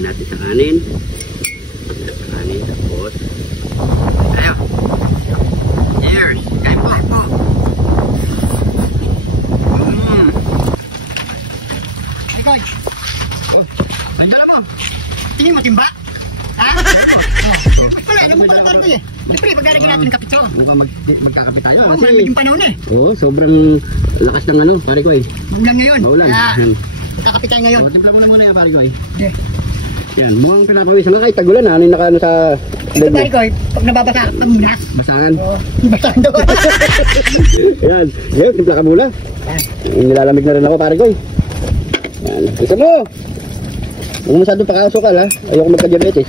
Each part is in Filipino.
Lagyan natin sa kanin. Tapos tayo. Cheers! Kain po! Ikaw, Ang dala mo! tingin mo timba? Ha? Wala, alam mo pala parang ko eh. Siyempre, paglalagyan natin ng kapitso. Mukhang magkakapit tayo. Oo, malamig yung panahon eh. Oo, sobrang lakas ng ano, pare ko eh. Maulan ngayon. Maulan. Kaya, magkakapit tayo ngayon. Matimpla muna yan, pare ko eh. Hindi. Yan, mukhang pinapawisan na kahit tagulan ha. Ano yung nakaano sa... Ito pare ko eh, pag nababasa, pamunas. Basakan. Oo, basahan daw. Yan, yan, timpla ka muna. Nilalamig na rin ako, pare ko eh. Yan, gusto mo! Huwag mo masyadong pakasukal ha. Ayoko magka-diabetes.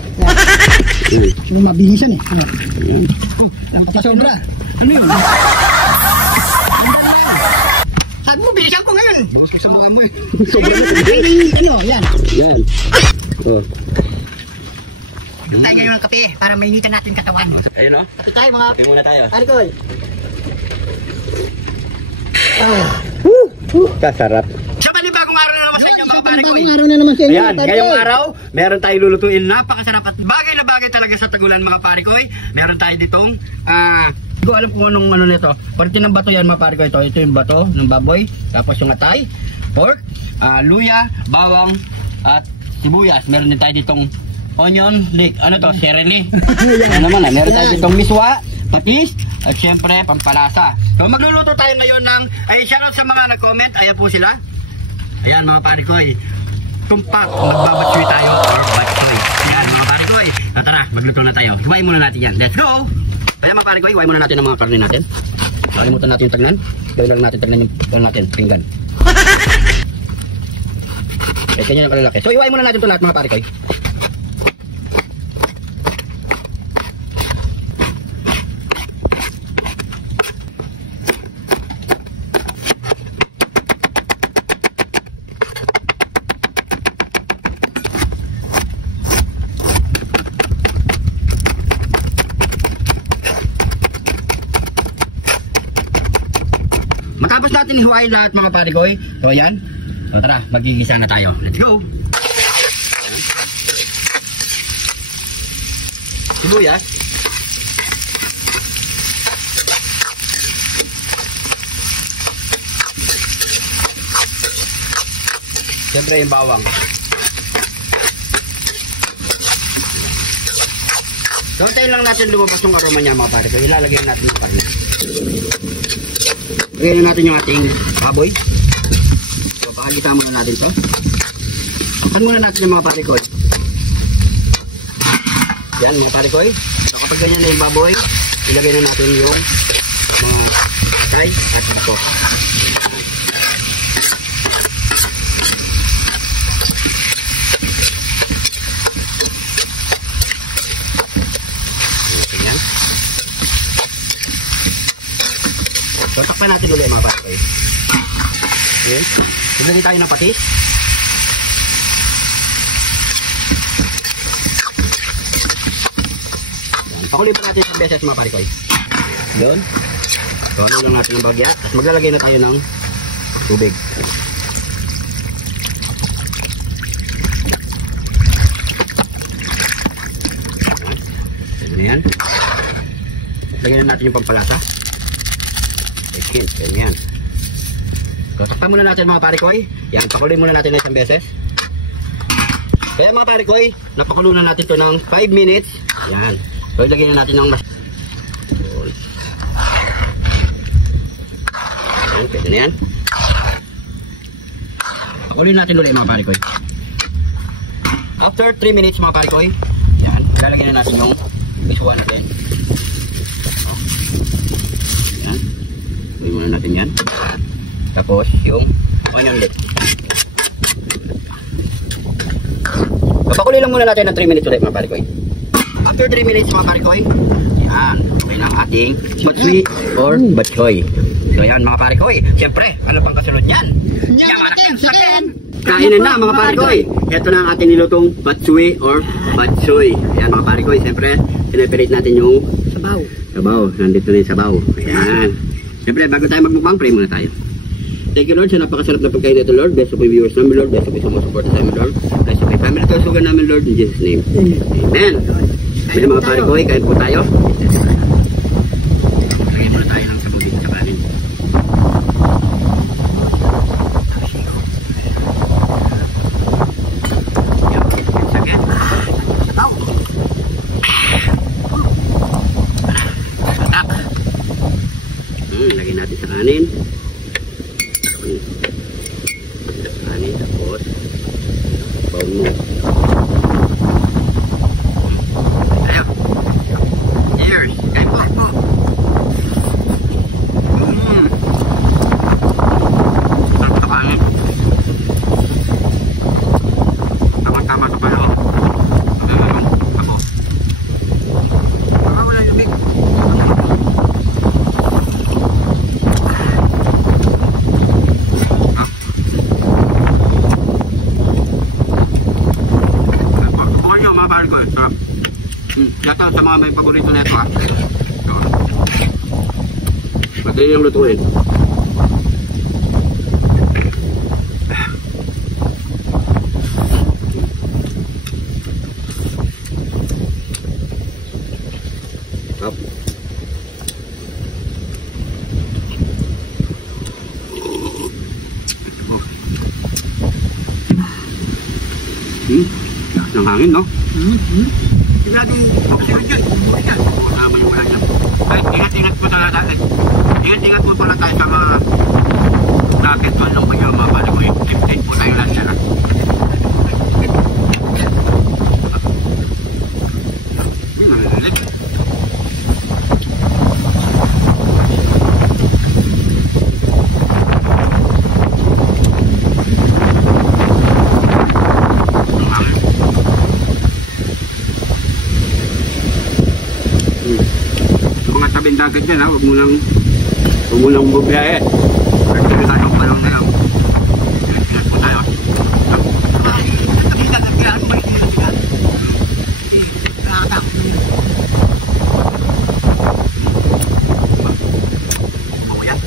Sino mabihisan eh. Lampas na sobra. Ano yun? Sabi mo, bilisan ko ngayon. Bawas ka sa mga mo eh. Ano, yan. Yan. Oh. Yung tayo ngayon ng kape para mainitan natin katawan. Ayun o. Kape tayo mga... Kape muna tayo. Pare ko eh. Kasarap. Sa panibagong araw na naman sa inyo mga pare ko eh. Araw na naman sa inyo. Ayan, ngayong araw, meron tayong lulutuin napakasarap at bagay na bagay talaga sa tagulan mga pare ko eh. Meron tayo ditong, hindi ko alam kung anong ano nito. Parte ng bato yan mga pare ko ito. Ito yung bato ng baboy, tapos yung atay, pork, luya, bawang, at sibuyas. Meron din tayo ditong onion leek. Ano to? Sereli. Ano naman meron tayo ditong miswa, patis, at syempre pampalasa. So magluluto tayo ngayon ng, ay shoutout sa mga nag-comment. Ayan po sila. Ayan mga pare ko eh. Tumpak, magbabatsoy tayo or batsoy. Ayan mga pare ko eh. Tara, magluto na tayo. Hiwain muna natin yan. Let's go! Ayan mga pare ko, hiwain muna natin ang mga karne natin. Kalimutan natin yung tagnan. Gawin lang natin tagnan yung ano natin, pinggan. Eh, kanya na kalalaki. So hiwain muna natin ito lahat mga pare ko eh. Matapos natin ihuwain lahat mga pare ko eh. So ayan. So tara, magigisa na tayo. Let's go! Sibuyas. Siyempre yung bawang. So antayin lang natin lumabas yung aroma niya mga pare ko. Ilalagay natin yung karne. Lagyan natin yung ating baboy. So, pakagita muna natin to. Akan muna natin yung mga parikoy. Yan mga parikoy. So, kapag ganyan na yung baboy, ilagay na natin yung mga atay at bako. So, takpan natin ulit mga pare. Okay. Ilagay tayo ng patis. Pakuloy pa natin sa beses mga pare. Doon. So, ano lang natin ng bagya. At maglalagay na tayo ng tubig. Yan. Lagyan na natin yung pampalasa. Ganyan. So, takpan muna natin mga parikoy. Yan, pakuloy muna natin ng isang beses. Kaya mga parikoy, napakulo na natin ito ng 5 minutes. Yan. So, ilagay na natin ng mas... Yan, pwede na yan. Pakuloy natin ulit mga parikoy. After 3 minutes mga parikoy, yan, lalagyan na natin yung miswa natin. Gawin muna natin yan. Tapos yung onion leek. Papakuloy lang muna natin ng 3 minutes ulit mga parikoy. After 3 minutes mga parikoy, yan, okay na ang ating batsoy or batsoy. So yan mga parikoy. Siyempre, ano pang kasunod yan? Yamaraken again! Kainan na mga parikoy. Ito na ang ating nilutong batsoy or batsoy. Yan mga parikoy. Siyempre, pinaperate natin yung sabaw. Sabaw. Nandito na yung sabaw. Ayan. Siyempre, bago tayo magmukbang, pray muna tayo. Thank you Lord sa napakasarap na pagkain nito Lord. Bless po yung viewers namin Lord. Bless po yung sumusuporta sa amin Lord. Bless po yung family ko. So kalusugan namin, Lord, in Jesus' name. Amen. Pwede mga pare ko, kain po tayo. Lagyan muna tayo ng sabon dito sa kanin. Yan, sakit. Sabaw. Satak. Lagyan natin sa kanin. Kanin, tapos baon mo. Ayan. Cheers. Kain po. Sarap sa kanin. Tama-tama sa palo. Paglalong ako. Baka wala lumig. Ito sa mga may paborito na ito, ha. Madali yung lutuin. Up. Lakas ng hangin, no? Laging oksigen dyan. Kasama yung wala dyan. Ay, ingat-ingat po talaga tayo. Ingat-ingat po pala tayo sa mga rocket doon ng mga palagoy. Limited po tayo lang dyan. Malalik. Tabing dagat yan, ha? Huwag mo lang bubiyahe. Kasi tayo pa lang na yan. Ingat po tayo. Tabing dagat yan, ano ba yung ingat? Nakakatakot mo yan. Bumo yan.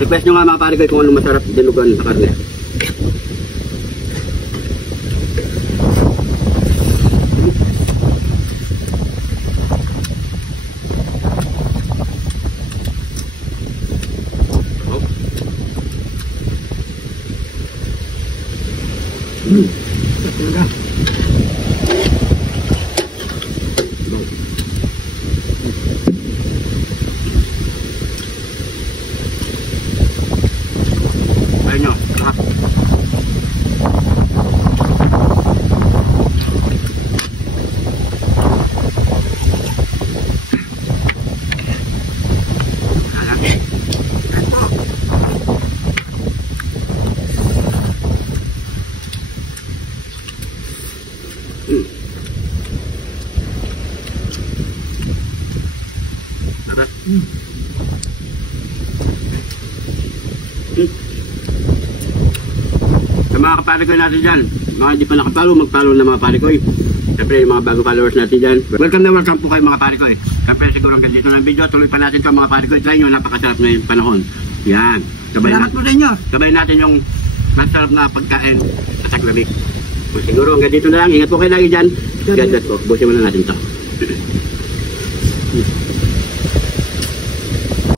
Request nyo nga mga pare ko kung anong masarap dinugan sa karne. Sa mga kaparikoy natin dyan, mga hindi pa nakapalo, magpalo na mga parikoy. Siyempre yung mga bago followers natin dyan, welcome na welcome po kayo mga parikoy. Siyempre siguro hanggang dito ng video, tuloy pa natin ito mga parikoy. Try nyo, napakasarap na yung panahon. Yan, sabayin natin yung masarap na pagkain sa taglamig. Siguro hanggang dito na lang, ingat po kayo lagi dyan. God bless po, busin mo na natin ito.